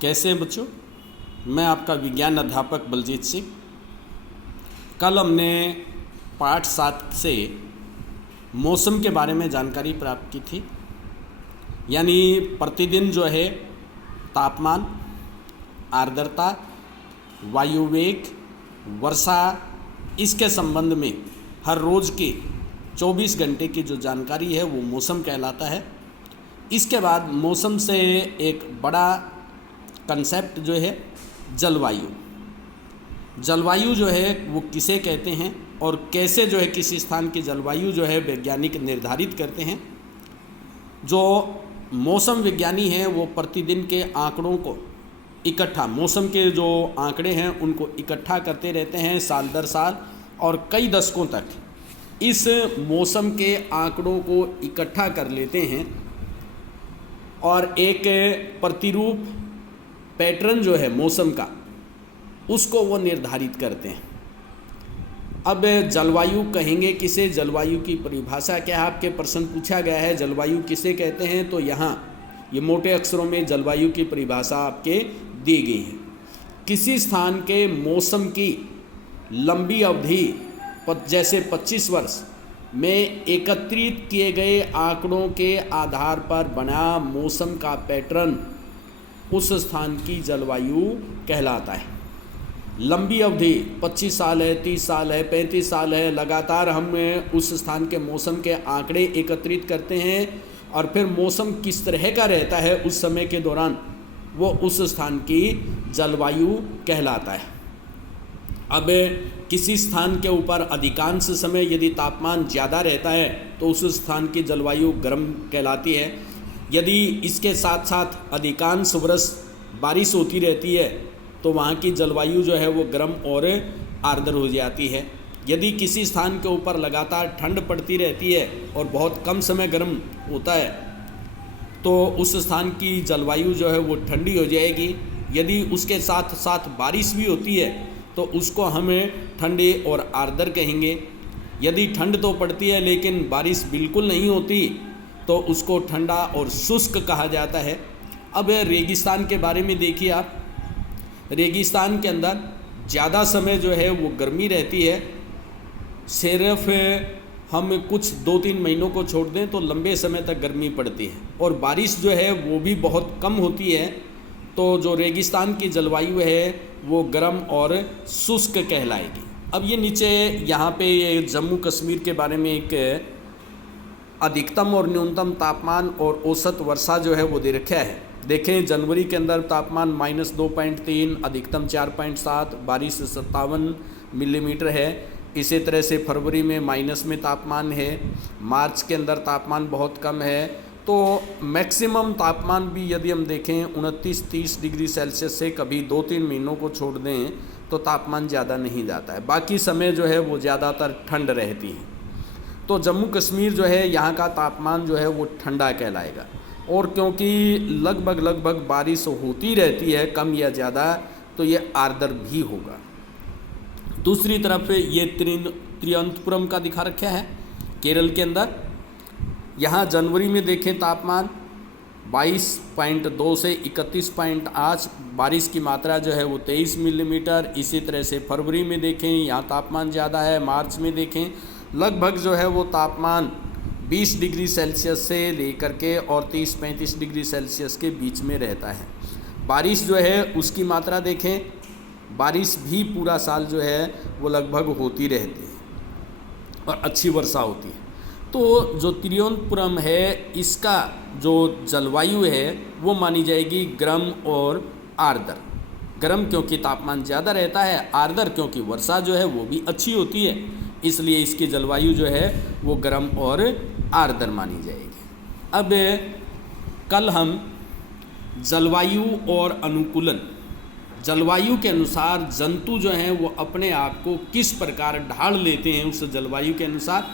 कैसे हैं बच्चों? मैं आपका विज्ञान अध्यापक बलजीत सिंह। कल हमने पाठ 7 से मौसम के बारे में जानकारी प्राप्त की थी, यानी प्रतिदिन जो है तापमान, आर्द्रता, वायु वेग, वर्षा, इसके संबंध में हर रोज़ की 24 घंटे की जो जानकारी है वो मौसम कहलाता है। इसके बाद मौसम से एक बड़ा कंसेप्ट जो है जलवायु। जलवायु जो है वो किसे कहते हैं और कैसे जो है किसी स्थान की जलवायु जो है वैज्ञानिक निर्धारित करते हैं। जो मौसम विज्ञानी हैं वो प्रतिदिन के आंकड़ों को इकट्ठा, मौसम के जो आंकड़े हैं उनको इकट्ठा करते रहते हैं साल दर साल, और कई दशकों तक इस मौसम के आंकड़ों को इकट्ठा कर लेते हैं और एक प्रतिरूप पैटर्न जो है मौसम का उसको वो निर्धारित करते हैं। अब जलवायु कहेंगे किसे, जलवायु की परिभाषा क्या है? आपके प्रश्न पूछा गया है जलवायु किसे कहते हैं, तो यहाँ ये मोटे अक्षरों में जलवायु की परिभाषा आपके दी गई है। किसी स्थान के मौसम की लंबी अवधि जैसे 25 वर्ष में एकत्रित किए गए आंकड़ों के आधार पर बना मौसम का पैटर्न उस स्थान की जलवायु कहलाता है। लंबी अवधि 25 साल है, 30 साल है, 35 साल है, लगातार हम उस स्थान के मौसम के आंकड़े एकत्रित करते हैं और फिर मौसम किस तरह का रहता है उस समय के दौरान, वो उस स्थान की जलवायु कहलाता है। अब किसी स्थान के ऊपर अधिकांश समय यदि तापमान ज़्यादा रहता है तो उस स्थान की जलवायु गर्म कहलाती है। यदि इसके साथ साथ अधिकांश वर्ष बारिश होती रहती है तो वहाँ की जलवायु जो है वो गर्म और आर्द्र हो जाती है। यदि किसी स्थान के ऊपर लगातार ठंड पड़ती रहती है और बहुत कम समय गर्म होता है तो उस स्थान की जलवायु जो है वो ठंडी हो जाएगी। यदि उसके साथ साथ बारिश भी होती है तो उसको हमें ठंडे और आर्द्र कहेंगे। यदि ठंड तो पड़ती है लेकिन बारिश बिल्कुल नहीं होती तो उसको ठंडा और शुष्क कहा जाता है। अब रेगिस्तान के बारे में देखिए आप, रेगिस्तान के अंदर ज़्यादा समय जो है वो गर्मी रहती है। सिर्फ हम कुछ 2-3 महीनों को छोड़ दें तो लंबे समय तक गर्मी पड़ती है और बारिश जो है वो भी बहुत कम होती है। तो जो रेगिस्तान की जलवायु है वो गर्म और शुष्क कहलाएगी। अब ये नीचे यहाँ पे ये जम्मू कश्मीर के बारे में एक अधिकतम और न्यूनतम तापमान और औसत वर्षा जो है वो दे रखा है। देखें जनवरी के अंदर तापमान -2.3, अधिकतम 4.7, बारिश 57 मिलीमीटर है। इसी तरह से फरवरी में माइनस में तापमान है। मार्च के अंदर तापमान बहुत कम है। तो मैक्सिमम तापमान भी यदि हम देखें 29-30 डिग्री सेल्सियस से कभी 2-3 महीनों को छोड़ दें तो तापमान ज़्यादा नहीं जाता है। बाकी समय जो है वो ज़्यादातर ठंड रहती है। तो जम्मू कश्मीर जो है यहाँ का तापमान जो है वो ठंडा कहलाएगा। और क्योंकि लगभग बारिश होती रहती है कम या ज़्यादा, तो ये आर्द्र भी होगा। दूसरी तरफ ये त्रिवेंद्रपुरम का दिखा रखा है केरल के अंदर। यहाँ जनवरी में देखें तापमान 22.2 से 31.8, बारिश की मात्रा जो है वो 23 मिलीमीटर। इसी तरह से फरवरी में देखें यहाँ तापमान ज़्यादा है। मार्च में देखें लगभग जो है वो तापमान 20 डिग्री सेल्सियस से लेकर के और 30-35 डिग्री सेल्सियस के बीच में रहता है। बारिश जो है उसकी मात्रा देखें, बारिश भी पूरा साल जो है वो लगभग होती रहती है और अच्छी वर्षा होती है। तो जो त्रिवेंद्रपुरम है इसका जो जलवायु है वो मानी जाएगी गर्म और आर्द्र। गर्म क्योंकि तापमान ज़्यादा रहता है, आर्द्र क्योंकि वर्षा जो है वो भी अच्छी होती है, इसलिए इसकी जलवायु जो है वो गर्म और आर्द्र मानी जाएगी। अब कल हम जलवायु और अनुकूलन, जलवायु के अनुसार जंतु जो हैं वो अपने आप को किस प्रकार ढाल लेते हैं उस जलवायु के अनुसार,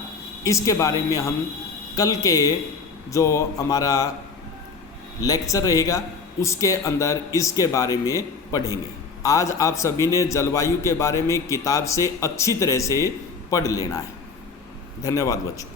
इसके बारे में हम कल के जो हमारा लेक्चर रहेगा उसके अंदर इसके बारे में पढ़ेंगे। आज आप सभी ने जलवायु के बारे में किताब से अच्छी तरह से पढ़ लेना है। धन्यवाद बच्चों।